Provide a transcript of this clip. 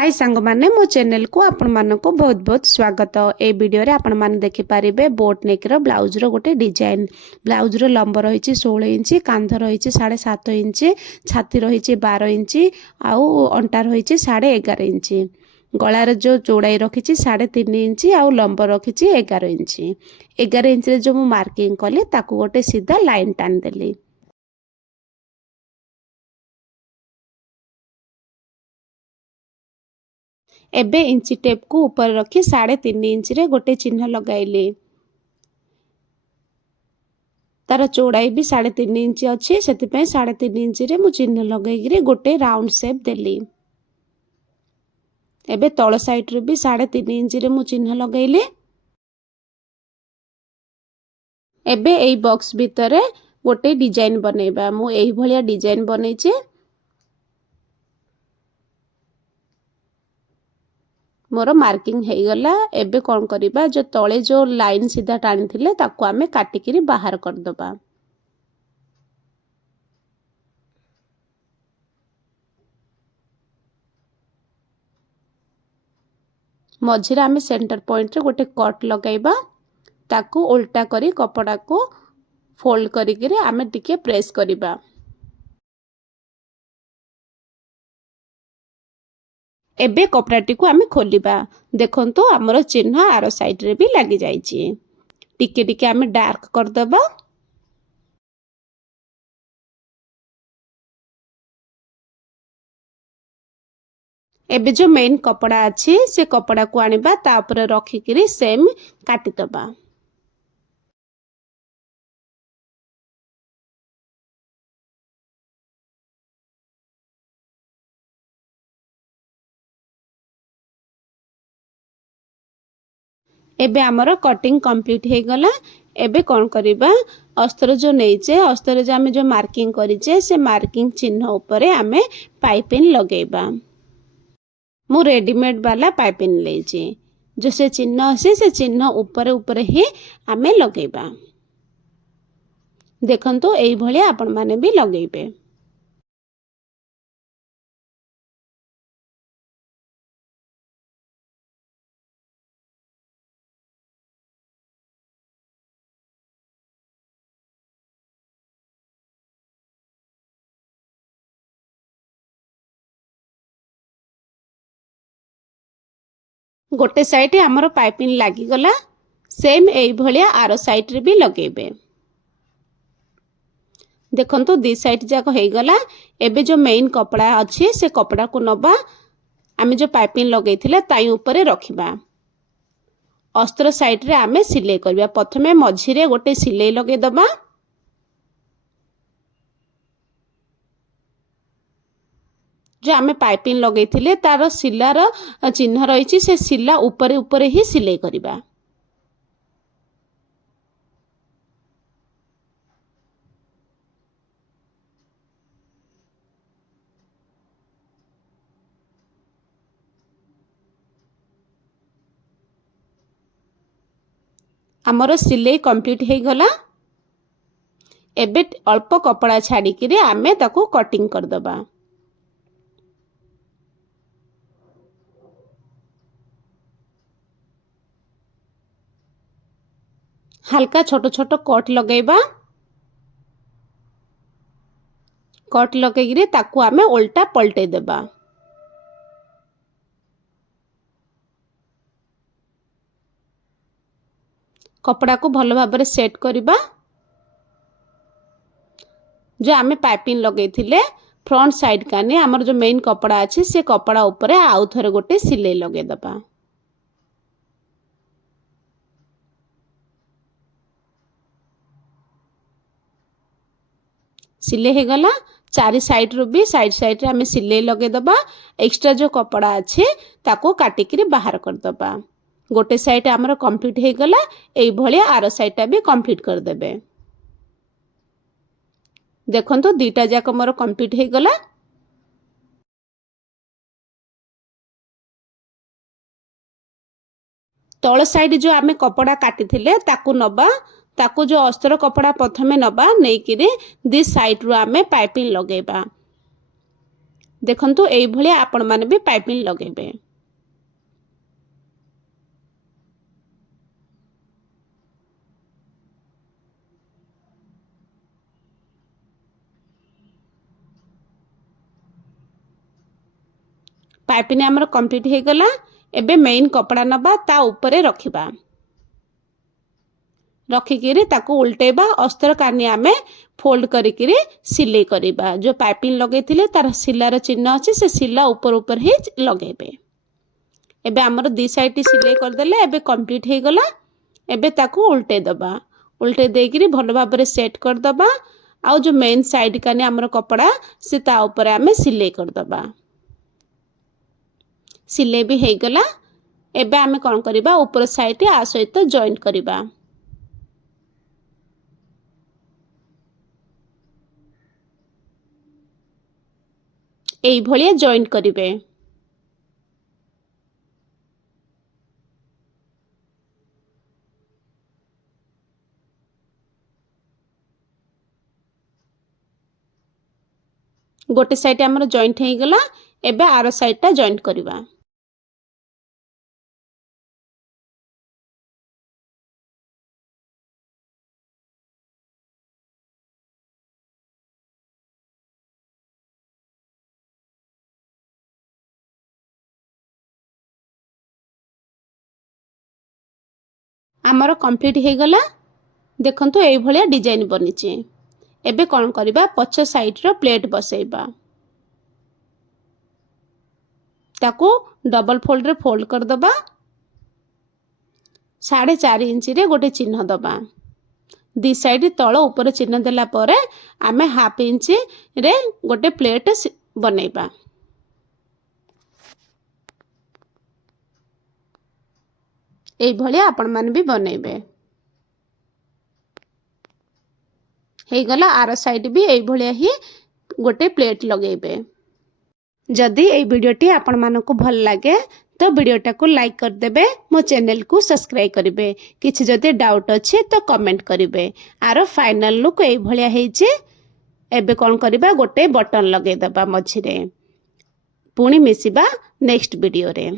हाय सांग माने मो चैनल को आपण मानको बहुत बहुत स्वागत। ए वीडियो रे आपण माने देखि पारिबे बोट नेक रो ब्लाउज रो गोटे डिजाइन। ब्लाउज रो लंब रही 16 इंच, कांध रही 7.5 इंच, छाती रही 12 इंच आउ अंटा रही 11.5 इंच। गलार जो चौड़ाई रखी 3.5 इंच आउ लंब रखी 11 इंच। 11 इंच रे जो मु मार्किंग कली ताकू गोटे सीधा लाइन टान देली। एबे इंची टेप को ऊपर रखी 3.5 इंच रे गोटे चिन्ह लगाइली। तार चौड़ाई भी 3.5 इंच अच्छी से 3.5 इंच रे मु चिन्ह लगे गोटे राउंड शेप देली। एबे तल साइड रे भी 3.5 इंच रे मु चिन्ह लगैली। एबे एई बॉक्स भितरे गोटे डिजाइन बनेबा। मु एई भलिया डिजाइन बनैछि। मोर मार्किंग हो गला। एबे कौन करिबा जो तले जो लाइन सीधा टाणी थिले ताको आमे काटिकिरी बाहर कर दबा। मझिरा आमे सेंटर पॉइंट रे गोटे कट लगाइबा। ताको उल्टा करी कपड़ा को फोल्ड करिकिरी आमे टिके प्रेस करिबा। एबे कपड़ाटी को आमे खोलिबा। देखंतु हमर चिन्ह आरो साइड रे भी लागी जाईची। टिके टिके आमे डार्क कर दबा। एबे जो मेन कपड़ा अछि से कपड़ा को आनिबा ता ऊपर रखिकिरी सेम काटी दबा। एबे हमर कटिंग कंप्लीट हे गला। एबे कौन करिबा अस्तर जो नैचे अस्तर जो आमे जो मार्किंग करिचे से मार्किंग चिन्ह ऊपर आमे पाइपिन लगेबा। मु रेडीमेड वाला पाइपिन लेची। जो से चिन्ह अछि से चिन्ह ऊपर ऊपर ही आमे लगेबा। देखंतु एई भलिया आपण माने भी लगेबे। गोटे साइड हमर पाइपिंग लागी गला। सेम एई भलिया आरो साइड रे भी लगेबे। देखंतु दी साइड जाक हे गला। एबे जो मेन कपड़ा अछि से कपड़ा को नबा। आमे जो पाइपिंग लगेइथिले ताई ऊपर रखिबा। अस्त्र साइड रे आमे सिलाई करबा। प्रथमे मझिरे गोटे सिलाई लगे दबा। जो आमे पाइपिंग लगेइथिले तार सिलार चिन्ह रहिछि से सिला ऊपर ऊपर ही सिलाई करबा। हमर सिलाई कंप्लीट हे गला। एबे अल्प कपड़ा छाड़ी किरे आमे ताको कटिंग कर दबा। हल्का छोट छोट कट लगेबा। कट लगेगिरे ताको आमे उल्टा पलटे देबा। कपड़ा को भलो भाबरे सेट करिबा। जो आमे पाइपिंग लगेइथिले फ्रंट साइड काने हमर जो मेन कपड़ा अछि से कपड़ा ऊपर आउ थरे गोटे सिलाई लगे दबा। सिलाई हे गला। चारि साइड रो भी साइड रे हमें सिलाई लगे दबा। एक्स्ट्रा जो कपड़ा अछि ताको काटिकिरी बाहर कर दबा। गोटे साइड हमर कंप्लीट हे गला। एई भलिया आरो साइडटा भी कंप्लीट कर देबे। देखंतु दीटा जाक मोर कंप्लीट हे गला। तळ साइड जो आमे कपड़ा काटी थिले ताकू नबा। ताकू जो अस्तर कपड़ा प्रथमे नबा नेकिरे दी साइड रो आमे पाइपिंग लगेबा। देखंतु एई भलिया आपण माने भी पाइपिंग लगेबे। पाइपिंग हमर कंप्लीट हे गला। एबे मेन कपड़ा नबा ता ऊपरे रखिबा, रखिकिरी ताकू उल्टेबा। अस्तर कानी आमे फोल्ड करिकिरी सिलाई करिबा। जो पाइपिंग लगेथिले तार सिलार चिन्ह अछि से सिला ऊपर ऊपर ही लगेबे। एबे हमर दी साइड सिलाई कर देले। एबे कंप्लीट हे गला। एबे ताकू उल्टे दबा, उल्टे देकिरी भलो भाबरे सेट कर दबा। आउ जो मेन साइड कानी हमर कपड़ा से ता ऊपर आमे सिलाई कर दबा। सिलाई भी हे गला। एबे आमे कोन करिबा ऊपर साइड आ सहित जॉइंट करिबा। एई भलिया जॉइंट करिवे। गोटे साइड हमर जॉइंट हे गला। एबे आरो साइड ता जॉइंट करिबा। आमर कंप्लीट हे गला। देखंतु एई भलिया डिजाइन बनिचे। एबे कोन करिबा पछ साइड रो प्लेट बसेइबा। ताकू डबल फोल्ड रे फोल्ड कर दबा। 4.5 इंच रे गोटे चिन्ह दबा। दी साइड तळ ऊपर चिन्ह देला परे आमे हाफ इंच रे गोटे प्लेट बनेइबा। एई भलिया आपण मान भी बनेइबे। हे गला। आरो साइड भी एई भलिया ही गोटे प्लेट लगेइबे। जदि एई वीडियोटी आपण मानको भल लागे तो वीडियोटा को लाइक कर देबे। मो चैनल को सब्सक्राइब करिवे। किछि जदि डाउट अछि तो कमेंट करिवे। आरो फाइनल लुक एई भलिया हेइचे। एबे कोन करिबा गोटे बटन लगे दबा मझिरे। पुणी मिसिबा नेक्स्ट वीडियो रे।